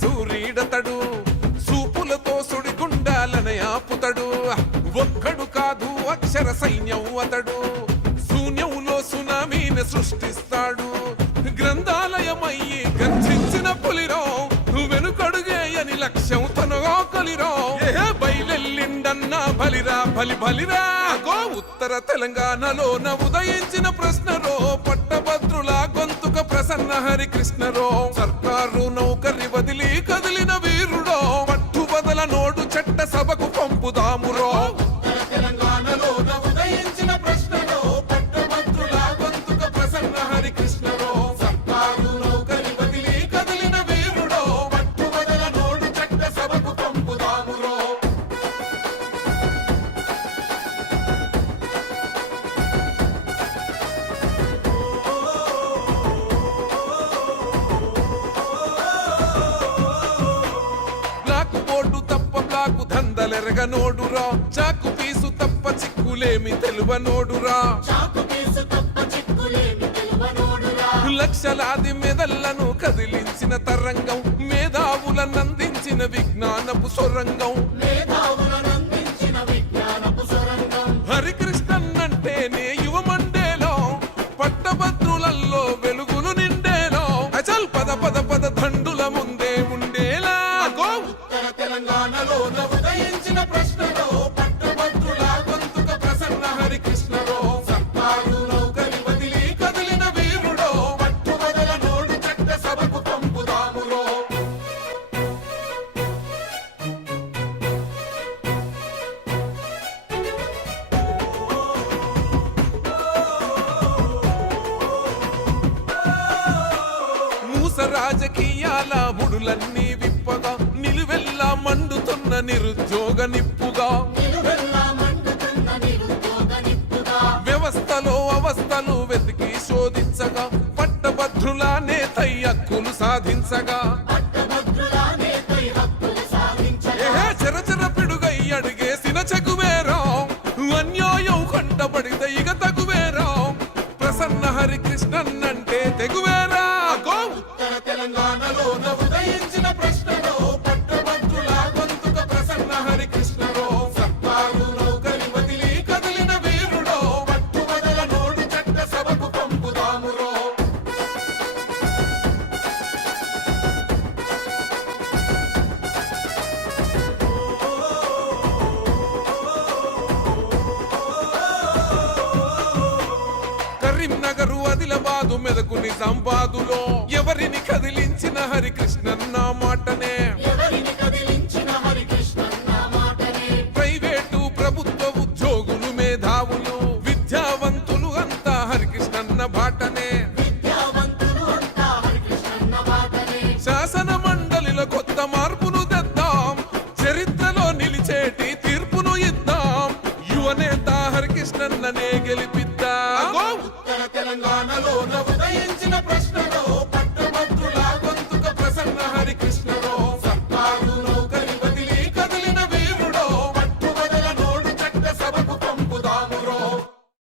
సూర్యుడతడు సూపులతో సుడిగుండాలని ఆపుతడు ఒక్కడు కాదు అక్షర సైన్యం అతడు శూన్యంలో సునామీని సృష్టిస్తాడు గ్రంథాలయమయ్యి గర్జించిన పులిరో వెనుకడుగేయని లక్ష్యం తనగా కలిరో బయలెల్లిండన్నా బలిరా బలిరా గో ఉత్తర తెలంగాణలోన ఉదయించిన ప్రశ్నరో పట్టభద్రుల గొంతుక ప్రసన్న హరికృష్ణరో సర్కారు నౌకరి వదిలి కదిలిన వీరుడో పట్టుబదల నోడు చట్ట సభకు పంపుదామురో తెలంగాణలోన ఉదయించిన ప్రశ్నరో పట్టభద్రుల గొంతుక ప్రసన్న హరికృష్ణరో సర్కారు నౌకరి వదిలి కదిలిన వీరుడో పట్టుబదల నోడు చట్ట సభకు పంపుదామురో దందలెరగనోడురా చాకు పీసు తప్ప చిక్కులేమి తెలువనోడురా లక్షలాది మెదళ్లను కదిలించిన తరంగం మేధావులనందించిన విజ్ఞానపు సొరంగం హరికృష్ణన్నంటేనే యువమండేలో పట్టభద్రులలో వెలుగులు నిండేలో అచల్ పద పద పద దండుల ముందే ఉండేలా ఉత్తర తెలంగాణలో ఉదయించిన ప్రశ్నలో పట్టభద్రుల గొంతుక ప్రసన్న హరికృష్ణరో సర్కారు నౌకరి వదిలి కదిలిన వీరుడో పట్టుబదల నోడు చట్ట సభకు పంపుదామురో మూస రాజకీయాల ముడులన్నీ విప్పగా నిలువెల్లా మండుతున్న నిరుద్యోగ నిప్పుగా వ్యవస్థలో అవస్థలు వెతికి శోధించగా పట్టభద్రుల నేత హక్కులు సాధించగా చరచర పిడుగై అడిగేసిన చెగువేరా అన్యాయం కంటపడితే ఇక తగువేరా ప్రసన్న హరికృష్ణన్నంటే తెగువేరా ఉత్తర తెలంగాణలో ఉదయించిన ప్రశ్నలో పట్టభద్రుల గొంతుక ప్రసన్న హరికృష్ణరో సర్కారు నౌకరి వదిలి కదిలిన వీరుడో పట్టుబదల నోడు చట్ట సభకు పంపుదామురో కరీంనగరు ఆదిలాబాదు మెదకు నిజామాబాదులో ఎవరిని కదిలించిన హరికృష్ణన్న మాటనే ప్రైవేటు ప్రభుత్వ ఉద్యోగులు మేధావులు విద్యావంతులు అంతా హరికృష్ణన్న బాటనే శాసన మండలిలో కొత్త మార్పును తెద్దాం చరిత్రలో నిలిచేటి తీర్పును ఇద్దాం యువనేత హరికృష్ణన్ననే గెలిపిద్దాం ఉత్తర తెలంగాణలో ఉదయించిన ప్రశ్న